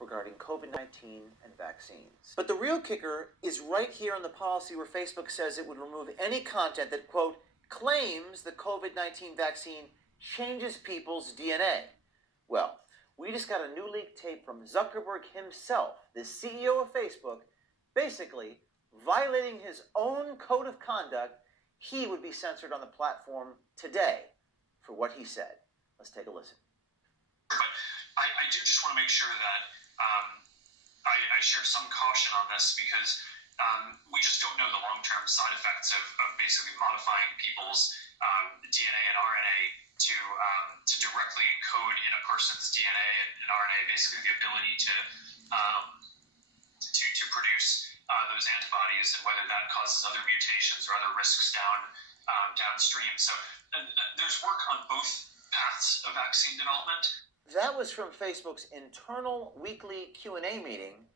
regarding COVID-19 and vaccines. But the real kicker is right here in the policy where Facebook says it would remove any content that, quote, claims the COVID-19 vaccine changes people's DNA. Well, we just got a new leaked tape from Zuckerberg himself, the CEO of Facebook, basically violating his own code of conduct. He would be censored on the platform today for what he said. Let's take a listen. I do just want to make sure that I share some caution on this because we just don't know the long-term side effects of basically modifying people's DNA and RNA to directly encode in a person's DNA and RNA, basically the ability to produce those antibodies, and whether that causes other mutations or other risks downstream. So there's work on both paths of vaccine development. That was from Facebook's internal weekly Q&A meeting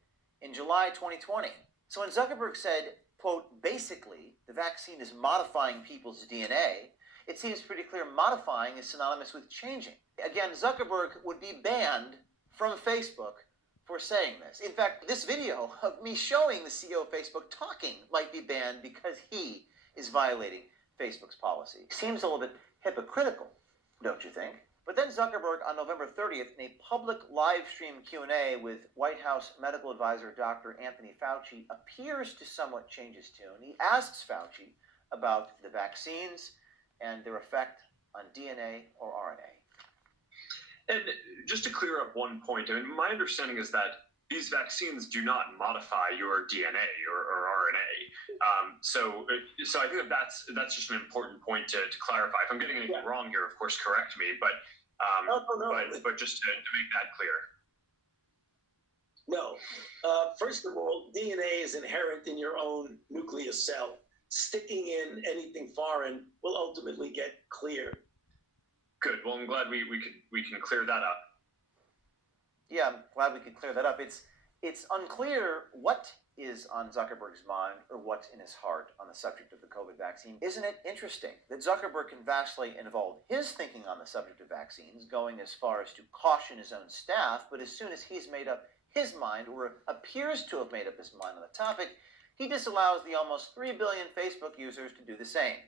in July 2020. So when Zuckerberg said, quote, basically, the vaccine is modifying people's DNA, it seems pretty clear modifying is synonymous with changing. Again, Zuckerberg would be banned from Facebook for saying this. In fact, this video of me showing the CEO of Facebook talking might be banned because he is violating Facebook's policy. Seems a little bit hypocritical, don't you think? But then Zuckerberg, on November 30th, in a public live stream Q&A with White House medical advisor Dr. Anthony Fauci, appears to somewhat change his tune. He asks Fauci about the vaccines and their effect on DNA or RNA. And just to clear up one point, I mean, my understanding is that these vaccines do not modify your DNA or RNA. So I think that's just an important point to clarify. If I'm getting anything wrong here, of course, correct me. But but just to make that clear. No. First of all, DNA is inherent in your own nucleus cell. Sticking in anything foreign will ultimately get cleared. Good. Well, I'm glad we can clear that up. Yeah, I'm glad we could clear that up. It's unclear what is on Zuckerberg's mind or what's in his heart on the subject of the COVID vaccine. Isn't it interesting that Zuckerberg can vastly involve his thinking on the subject of vaccines, going as far as to caution his own staff, but as soon as he's made up his mind, or appears to have made up his mind on the topic, he disallows the almost 3 billion Facebook users to do the same.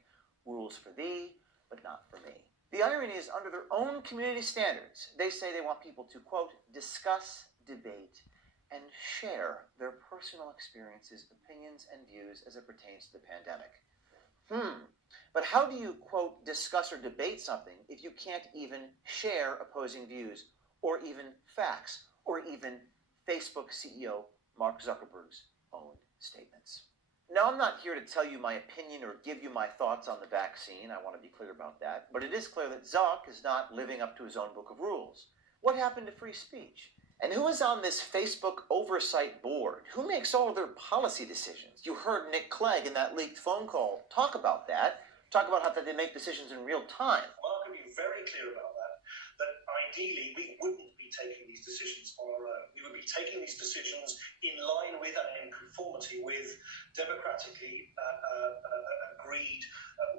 Rules for thee, but not for me. The irony is, under their own community standards, they say they want people to, quote, discuss, debate, and share their personal experiences, opinions, and views as it pertains to the pandemic. But how do you, quote, discuss or debate something if you can't even share opposing views, or even facts, or even Facebook CEO Mark Zuckerberg's own statements? Now, I'm not here to tell you my opinion or give you my thoughts on the vaccine. I want to be clear about that. But it is clear that Zuck is not living up to his own book of rules. What happened to free speech? And who is on this Facebook oversight board? Who makes all of their policy decisions? You heard Nick Clegg in that leaked phone call talk about that. Talk about how they make decisions in real time. Mark can be very clear about that ideally we wouldn't be taking these decisions on our own. We would be taking these decisions in line with and in conformity with democratically agreed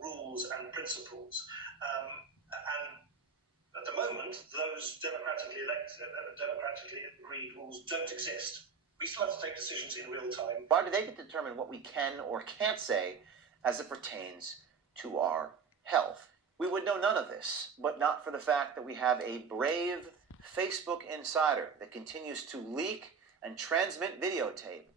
rules and principles. And at the moment, those democratically agreed rules don't exist. We still have to take decisions in real time. Why do they get to determine what we can or can't say as it pertains to our health? We would know none of this, but not for the fact that we have a brave Facebook insider that continues to leak and transmit videotape